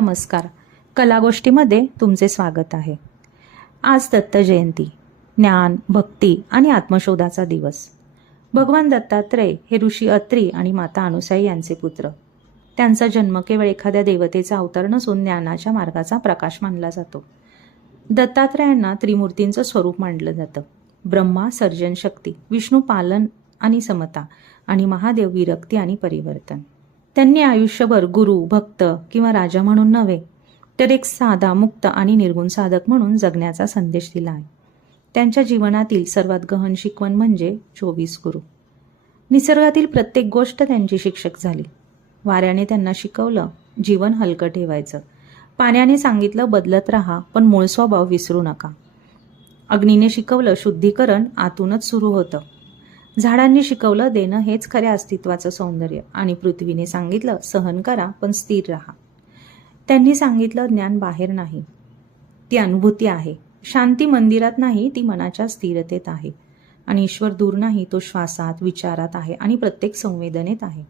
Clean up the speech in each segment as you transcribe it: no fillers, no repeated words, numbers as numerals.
नमस्कार. कलागोष्टीमध्ये तुमचे स्वागत आहे. आज दत्त जयंती, ज्ञान, भक्ती आणि आत्मशोधाचा दिवस. भगवान दत्तात्रय हे ऋषी अत्री आणि माता अनुसूया यांचे पुत्र. त्यांचा जन्म केवळ एखाद्या देवतेचा अवतार नसून ज्ञानाच्या मार्गाचा प्रकाश मानला जातो. दत्तात्रयांना त्रिमूर्तींचं स्वरूप मानलं जातं. ब्रह्मा सर्जन शक्ती, विष्णू पालन आणि समता आणि महादेव विरक्ती आणि परिवर्तन. त्यांनी आयुष्यभर गुरु, भक्त किंवा राजा म्हणून नव्हे, तर एक साधा, मुक्त आणि निर्गुण साधक म्हणून जगण्याचा संदेश दिला आहे. त्यांच्या जीवनातील सर्वात गहन शिकवण म्हणजे 24 गुरु. निसर्गातील प्रत्येक गोष्ट त्यांची शिक्षक झाली. वाऱ्याने त्यांना शिकवलं जीवन हलकं ठेवायचं. पाण्याने सांगितलं बदलत राहा, पण मूळ स्वभाव विसरू नका. अग्नीने शिकवलं शुद्धीकरण आतूनच सुरू होतं. झाडांनी शिकवलं देणं हेच खऱ्या अस्तित्वाचं सौंदर्य. आणि पृथ्वीने सांगितलं सहन करा, पण स्थिर राहा. त्यांनी सांगितलं ज्ञान बाहेर नाही, ती अनुभूती आहे. शांती मंदिरात नाही, ती मनाच्या स्थिरतेत आहे. आणि ईश्वर दूर नाही, तो श्वासात, विचारात आहे आणि प्रत्येक संवेदनेत आहे.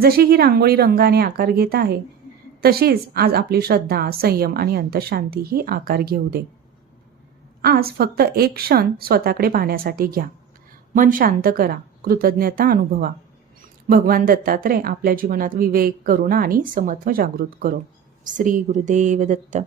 जशी ही रांगोळी रंगाने आकार घेत आहे, तशीच आज आपली श्रद्धा, संयम आणि अंतशांती ही आकार घेऊ दे. आज फक्त एक क्षण स्वतःकडे पाहण्यासाठी घ्या. मन शांत करा, कृतज्ञता अनुभवा. भगवान दत्तात्रय आपल्या जीवनात विवेक, करुणा आणि समत्व जागृत करो. श्री गुरुदेव दत्त.